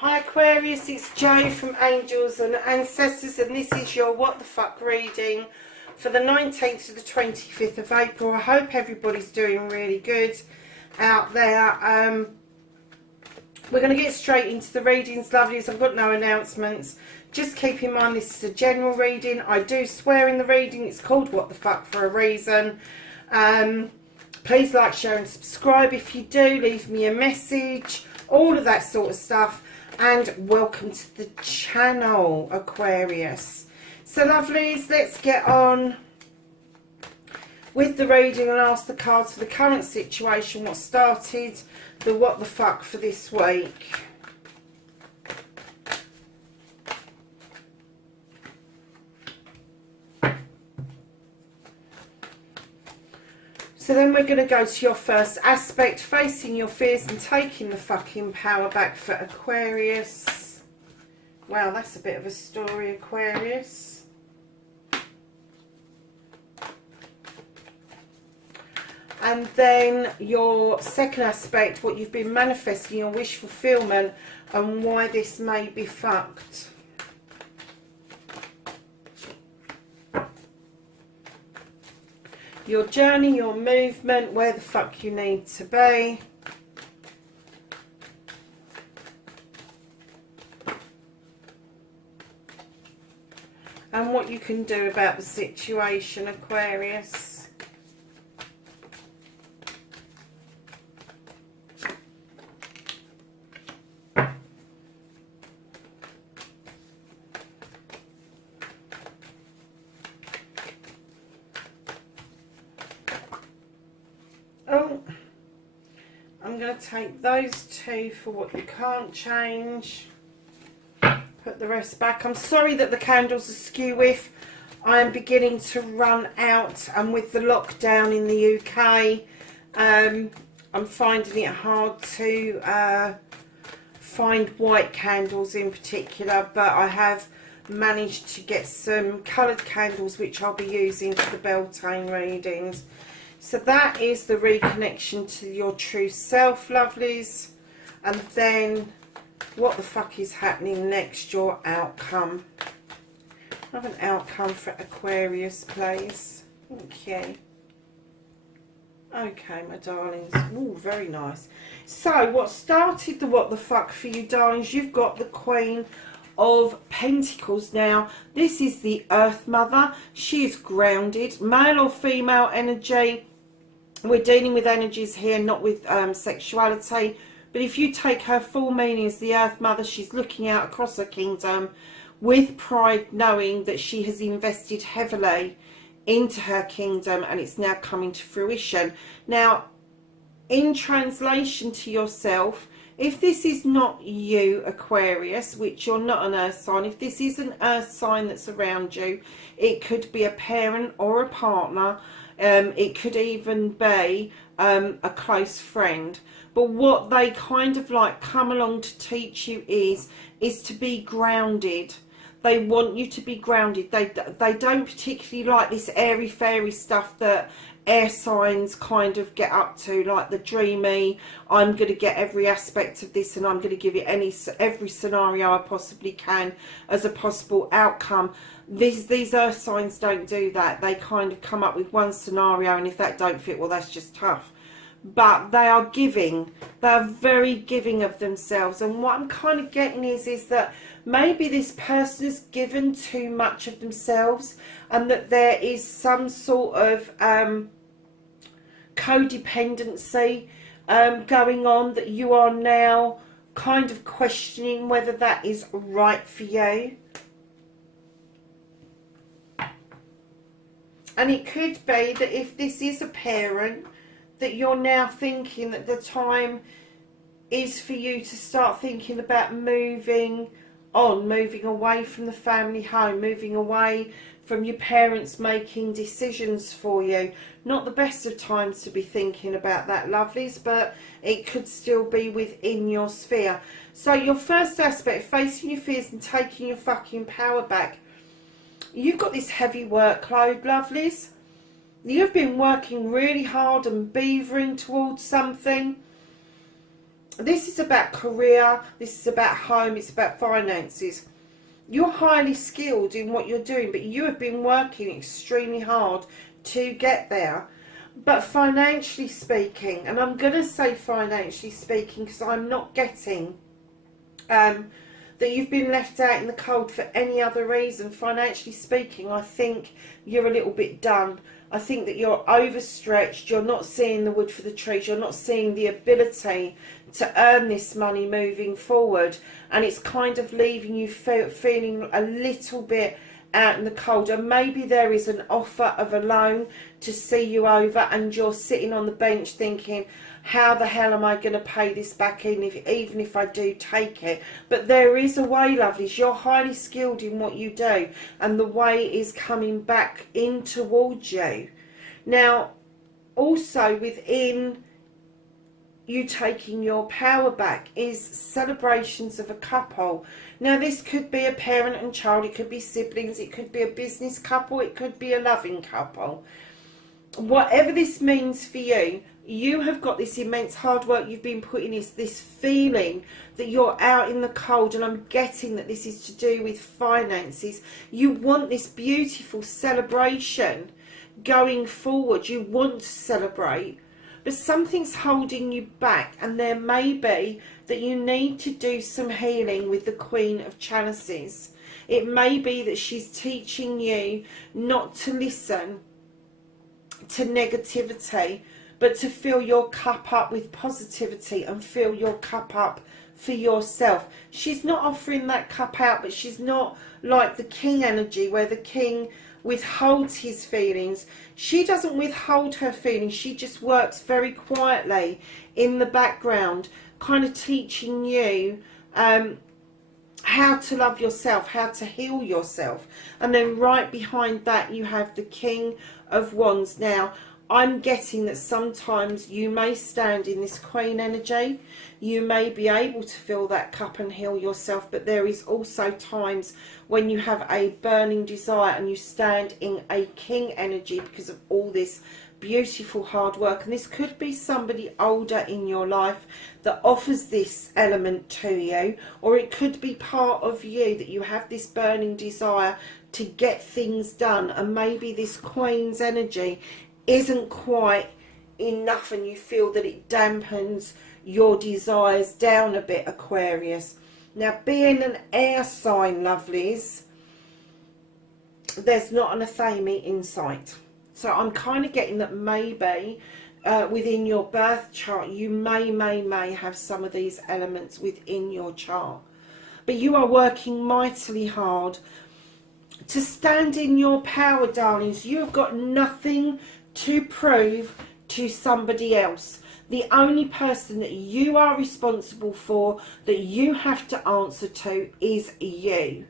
Hi Aquarius, it's Jo from Angels and Ancestors, and this is your What the Fuck reading for the 19th to the 25th of April. I hope everybody's doing really good out there. We're going to get straight into the readings, lovelies. I've got no announcements. Just keep in mind this is a general reading. I do swear in the reading. It's called What the Fuck for a reason. Please like, share and subscribe if you do. Leave me a message. All of that sort of stuff. And welcome to the channel, Aquarius. So lovelies, let's get on with the reading and ask the cards for the current situation, what started the what the fuck for this week. So then we're going to go to your first aspect, facing your fears and taking the fucking power back for Aquarius. Wow, that's a bit of a story, Aquarius. And then your second aspect, what you've been manifesting, your wish fulfillment, and why this may be fucked. Your journey, your movement, where the fuck you need to be. And what you can do about the situation, Aquarius. Oh, I'm going to take those two for what you can't change. Put the rest back. I'm sorry that the candles are skew with. I am beginning to run out, and with the lockdown in the UK, I'm finding it hard to find white candles in particular, but I have managed to get some coloured candles which I'll be using for the Beltane readings. So that is the reconnection to your true self, lovelies. And then what the fuck is happening next, your outcome. Have an outcome for Aquarius, please. Thank you. Okay, my darlings. Ooh, very nice. So what started the what the fuck for you, darlings? You've got the Queen of Pentacles. Now, this is the Earth Mother. She is grounded, male or female energy. We're dealing with energies here, not with sexuality. But if you take her full meaning as the Earth Mother, she's looking out across her kingdom with pride, knowing that she has invested heavily into her kingdom and it's now coming to fruition. Now, in translation to yourself, if this is not you, Aquarius, which you're not an earth sign, if this is an earth sign that's around you, it could be a parent or a partner. It could even be a close friend. But what they kind of like come along to teach you is to be grounded. They want you to be grounded. They don't particularly like this airy-fairy stuff that air signs kind of get up to, like the dreamy, I'm going to get every aspect of this and I'm going to give it every scenario I possibly can as a possible outcome. These earth signs don't do that. They kind of come up with one scenario, and if that don't fit, well, that's just tough. But they are giving. They are very giving of themselves. And what I'm kind of getting is that maybe this person has given too much of themselves, and that there is some sort of codependency going on, that you are now kind of questioning whether that is right for you. And it could be that if this is a parent, that you're now thinking that the time is for you to start thinking about moving on, moving away from the family home, moving away from your parents making decisions for you. Not the best of times to be thinking about that, lovelies, but it could still be within your sphere. So your first aspect, facing your fears and taking your fucking power back. You've got this heavy workload, lovelies. You've been working really hard and beavering towards something. This is about career, this is about home, it's about finances. You're highly skilled in what you're doing, but you have been working extremely hard to get there. But financially speaking, and I'm going to say financially speaking because I'm not getting that you've been left out in the cold for any other reason. Financially speaking, I think you're a little bit done. I think that you're overstretched, you're not seeing the wood for the trees, you're not seeing the ability to earn this money moving forward, and it's kind of leaving you feeling a little bit out in the cold. And maybe there is an offer of a loan to see you over, and you're sitting on the bench thinking, how the hell am I going to pay this back in, even if I do take it? But there is a way, lovelies. You're highly skilled in what you do, and the way is coming back in towards you. Now, also within you taking your power back is celebrations of a couple. Now, this could be a parent and child, it could be siblings, it could be a business couple, it could be a loving couple. Whatever this means for you, you have got this immense hard work you've been putting, is this feeling that you're out in the cold, and I'm getting that this is to do with finances. You want this beautiful celebration going forward, you want to celebrate, but something's holding you back, and there may be that you need to do some healing with the Queen of Chalices. It may be that she's teaching you not to listen to negativity, but to fill your cup up with positivity and fill your cup up for yourself. She's not offering that cup out, but she's not like the king energy where the king withholds his feelings. She doesn't withhold her feelings, she just works very quietly in the background, kind of teaching you how to love yourself, how to heal yourself. And then right behind that you have the King of Wands. Now, I'm getting that sometimes you may stand in this Queen energy, you may be able to fill that cup and heal yourself, but there is also times when you have a burning desire and you stand in a King energy because of all this beautiful hard work. And this could be somebody older in your life that offers this element to you, or it could be part of you that you have this burning desire to get things done, and maybe this Queen's energy isn't quite enough and you feel that it dampens your desires down a bit, Aquarius. Now, being an air sign, lovelies, there's not an athame in sight. So I'm kind of getting that maybe within your birth chart you may have some of these elements within your chart. But you are working mightily hard to stand in your power, darlings. You have got nothing to prove to somebody else. The only person that you are responsible for, that you have to answer to, is you.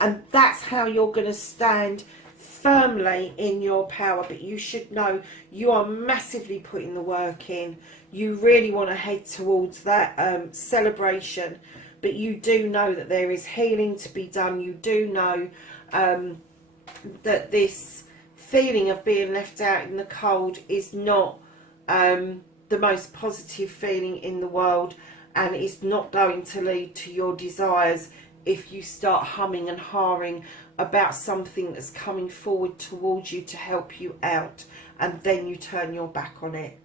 And that's how you're going to stand firmly in your power. But you should know you are massively putting the work in. You really want to head towards that celebration. But you do know that there is healing to be done. You do know that this feeling of being left out in the cold is not the most positive feeling in the world, and it's not going to lead to your desires if you start humming and hawing about something that's coming forward towards you to help you out, and then you turn your back on it.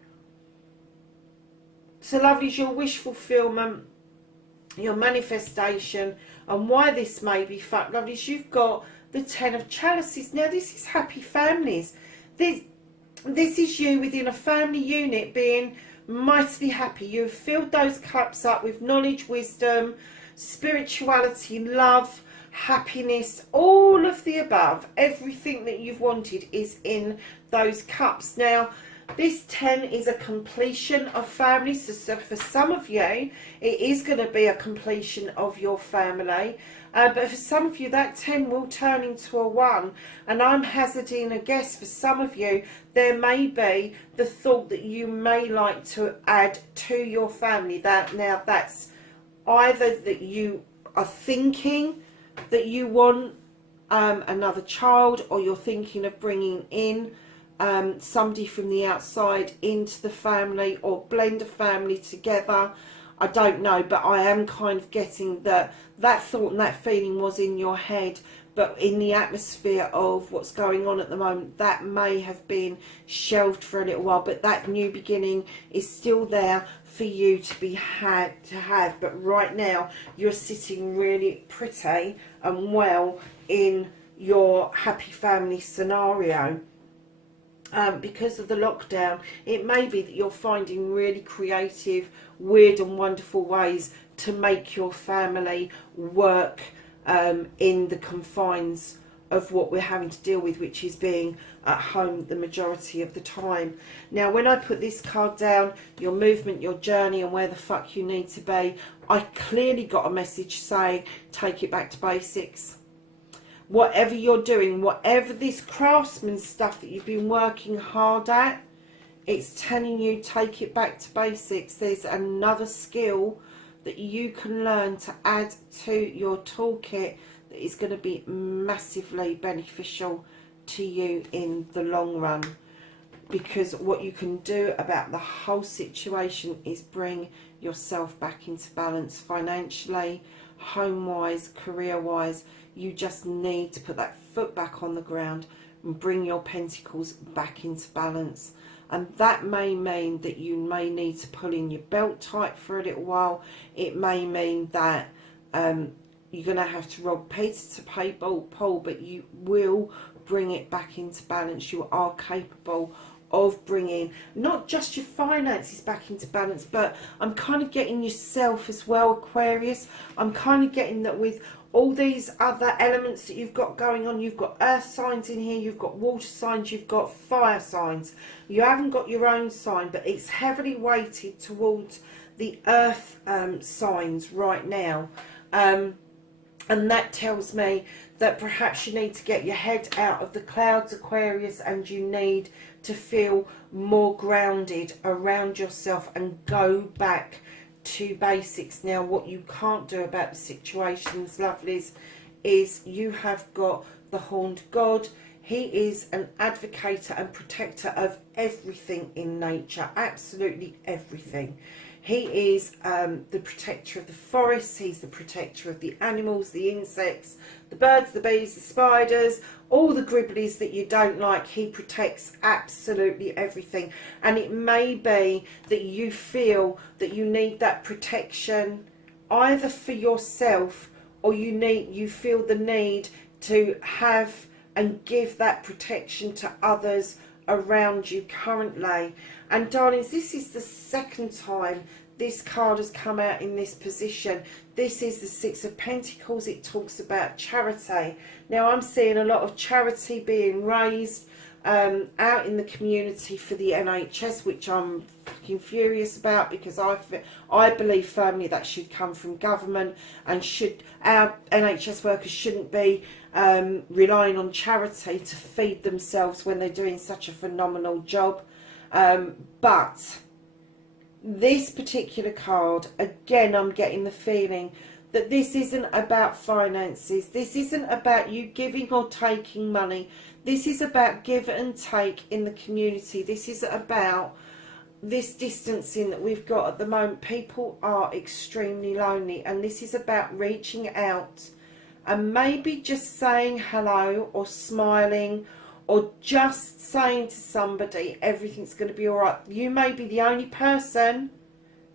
So, lovelies, your wish fulfillment, your manifestation, and why this may be fucked, lovelies, you've got the Ten of Chalices. Now, this is happy families. This is you within a family unit being mightily happy. You have filled those cups up with knowledge, wisdom, spirituality, love, happiness, all of the above. Everything that you've wanted is in those cups. Now, this 10 is a completion of family. So for some of you, it is going to be a completion of your family. But for some of you, that 10 will turn into a 1. And I'm hazarding a guess, for some of you, there may be the thought that you may like to add to your family. Now, that's either that you are thinking that you want another child, or you're thinking of bringing in somebody from the outside into the family, or blend a family together. I don't know, but I am kind of getting that that thought and that feeling was in your head, but in the atmosphere of what's going on at the moment, that may have been shelved for a little while, but that new beginning is still there for you to have. But right now, you're sitting really pretty and well in your happy family scenario. Because of the lockdown, it may be that you're finding really creative, weird and wonderful ways to make your family work in the confines of what we're having to deal with, which is being at home the majority of the time. Now, when I put this card down, your movement, your journey and where the fuck you need to be, I clearly got a message saying take it back to basics. Whatever you're doing, whatever this craftsman stuff that you've been working hard at, it's telling you take it back to basics. There's another skill that you can learn to add to your toolkit that is going to be massively beneficial to you in the long run. Because what you can do about the whole situation is bring yourself back into balance financially, home-wise, career-wise. You just need to put that foot back on the ground and bring your pentacles back into balance. And that may mean that you may need to pull in your belt tight for a little while. It may mean that you're going to have to rob Peter to pay Paul, but you will bring it back into balance. You are capable of bringing not just your finances back into balance, but I'm kind of getting yourself as well, Aquarius. I'm kind of getting that with all these other elements that you've got going on. You've got earth signs in here, you've got water signs, you've got fire signs. You haven't got your own sign, but it's heavily weighted towards the earth signs right now. And that tells me that perhaps you need to get your head out of the clouds, Aquarius, and you need to feel more grounded around yourself and go back to basics. Now, what you can't do about the situations, lovelies, is you have got the horned god. He is an advocator and protector of everything in nature, absolutely everything. He is the protector of the forests, he's the protector of the animals, the insects, the birds, the bees, the spiders, all the gribblies that you don't like. He protects absolutely everything. And it may be that you feel that you need that protection either for yourself, or you feel the need to have and give that protection to others around you currently. And darlings, this is the second time this card has come out in this position. This is the Six of Pentacles. It talks about charity. Now, I'm seeing a lot of charity being raised out in the community for the NHS, which I'm fucking furious about, because I believe firmly that should come from government, and our NHS workers shouldn't be relying on charity to feed themselves when they're doing such a phenomenal job. But this particular card, again, I'm getting the feeling that this isn't about finances. This isn't about you giving or taking money. This is about give and take in the community. This is about this distancing that we've got at the moment. People are extremely lonely, and this is about reaching out and maybe just saying hello, or smiling, or just saying to somebody everything's going to be all right. You may be the only person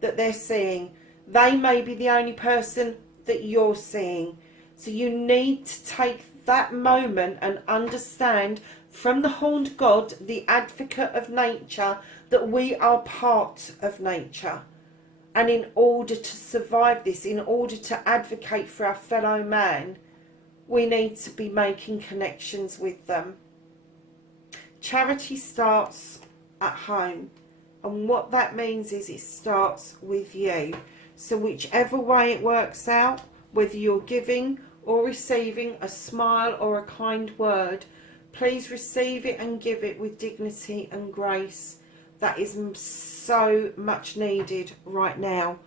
that they're seeing. They may be the only person that you're seeing. So you need to take that moment and understand from the horned god, the advocate of nature, that we are part of nature. And in order to survive this, in order to advocate for our fellow man, we need to be making connections with them. Charity starts at home, and what that means is it starts with you. So whichever way it works out, whether you're giving or receiving a smile or a kind word, please receive it and give it with dignity and grace. That is so much needed right now.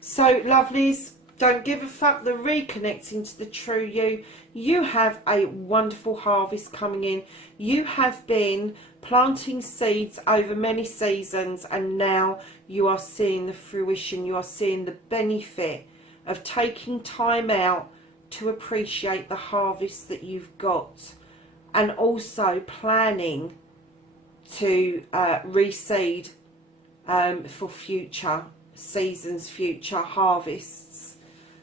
So, lovelies, Don't give a fuck. The reconnecting to the true you. You have a wonderful harvest coming in. You have been planting seeds over many seasons, and now you are seeing the fruition. You are seeing the benefit of taking time out to appreciate the harvest that you've got, and also planning to reseed for future seasons, future harvests.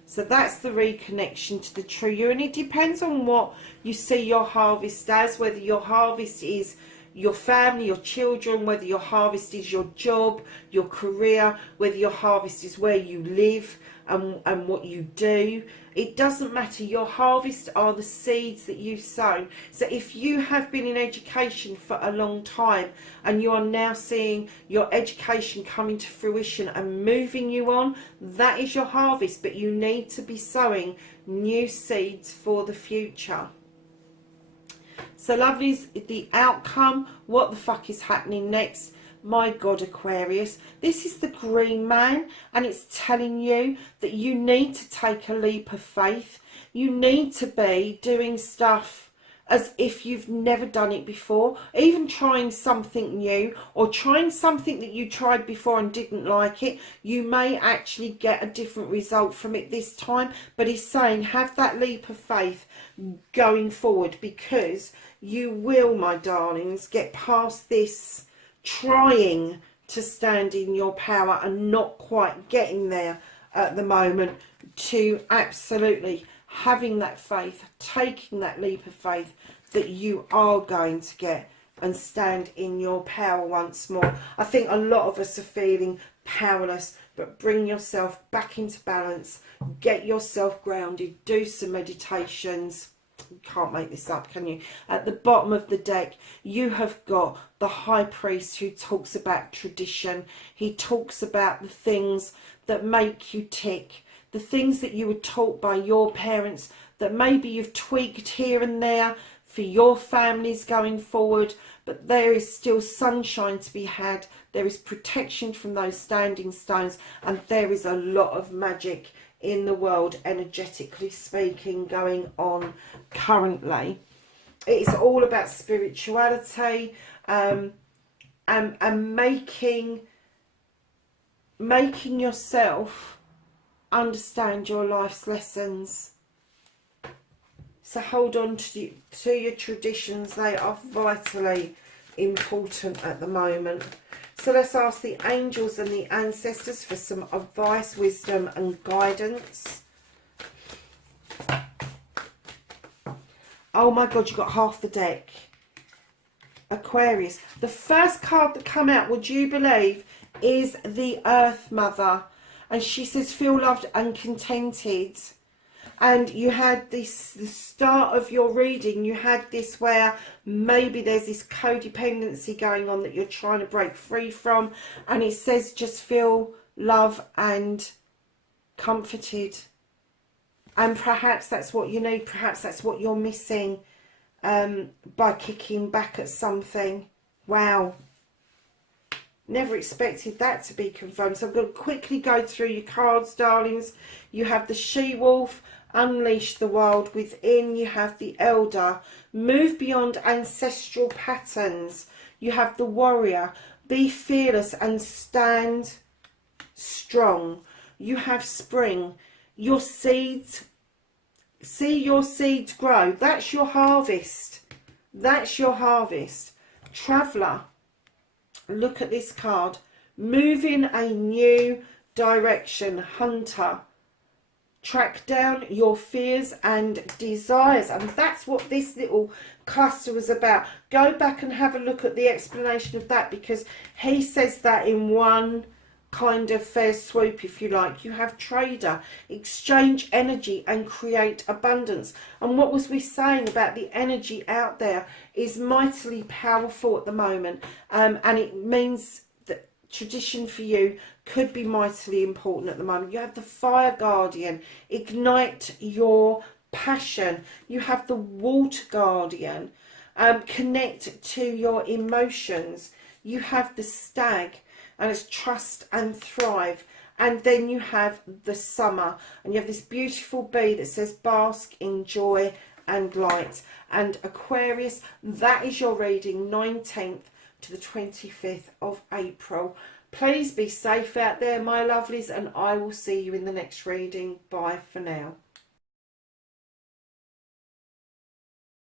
So that's the reconnection to the true you, and it depends on what you see your harvest as, whether your harvest is your family, your children, whether your harvest is your job, your career, whether your harvest is where you live and what you do. It doesn't matter. Your harvest are the seeds that you've sown. So if you have been in education for a long time and you are now seeing your education coming to fruition and moving you on, that is your harvest. But you need to be sowing new seeds for the future. So lovelies, the outcome, what the fuck is happening next? My God, Aquarius, this is the green man, and it's telling you that you need to take a leap of faith. You need to be doing stuff as if you've never done it before, even trying something new, or trying something that you tried before and didn't like it. You may actually get a different result from it this time, but he's saying have that leap of faith going forward, because you will, my darlings, get past this trying to stand in your power and not quite getting there at the moment, to absolutely having that faith, taking that leap of faith that you are going to get and stand in your power once more. I think a lot of us are feeling powerless, but bring yourself back into balance, get yourself grounded, do some meditations. You can't make this up, can you? At the bottom of the deck, you have got the High Priest, who talks about tradition. He talks about the things that make you tick, the things that you were taught by your parents that maybe you've tweaked here and there for your families going forward, but there is still sunshine to be had. There is protection from those standing stones, and there is a lot of magic in the world, energetically speaking, going on currently. It's all about spirituality and making yourself understand your life's lessons. So hold on to your traditions. They are vitally important at the moment. So let's ask the angels and the ancestors for some advice, wisdom and guidance. Oh my God, you got half the deck. Aquarius. The first card that come out, would you believe, is the Earth Mother. And she says, feel loved and contented. And you had this, the start of your reading, you had this where maybe there's this codependency going on that you're trying to break free from. And it says just feel love and comforted. And perhaps that's what you need. Perhaps that's what you're missing by kicking back at something. Wow. Never expected that to be confirmed. So I'm going to quickly go through your cards, darlings. You have the She-Wolf, unleash the wild within. You have the Elder, move beyond ancestral patterns. You have the Warrior, be fearless and stand strong. You have Spring, your seeds, see your seeds grow. That's your harvest. That's your harvest. Traveller, look at this card, move in a new direction. Hunter, track down your fears and desires. And that's what this little cluster was about. Go back and have a look at the explanation of that, because he says that in one kind of fair swoop, if you like. You have Trader, exchange energy and create abundance. And what was we saying about the energy out there is mightily powerful at the moment, and it means that tradition for you could be mightily important at the moment. You have the Fire Guardian, ignite your passion. You have the Water Guardian, connect to your emotions. You have the Stag, and it's trust and thrive. And then you have the summer, and you have this beautiful bee that says bask in joy and light. And Aquarius, that is your reading, 19th to the 25th of April. Please be safe out there, my lovelies, and I will see you in the next reading. Bye for now.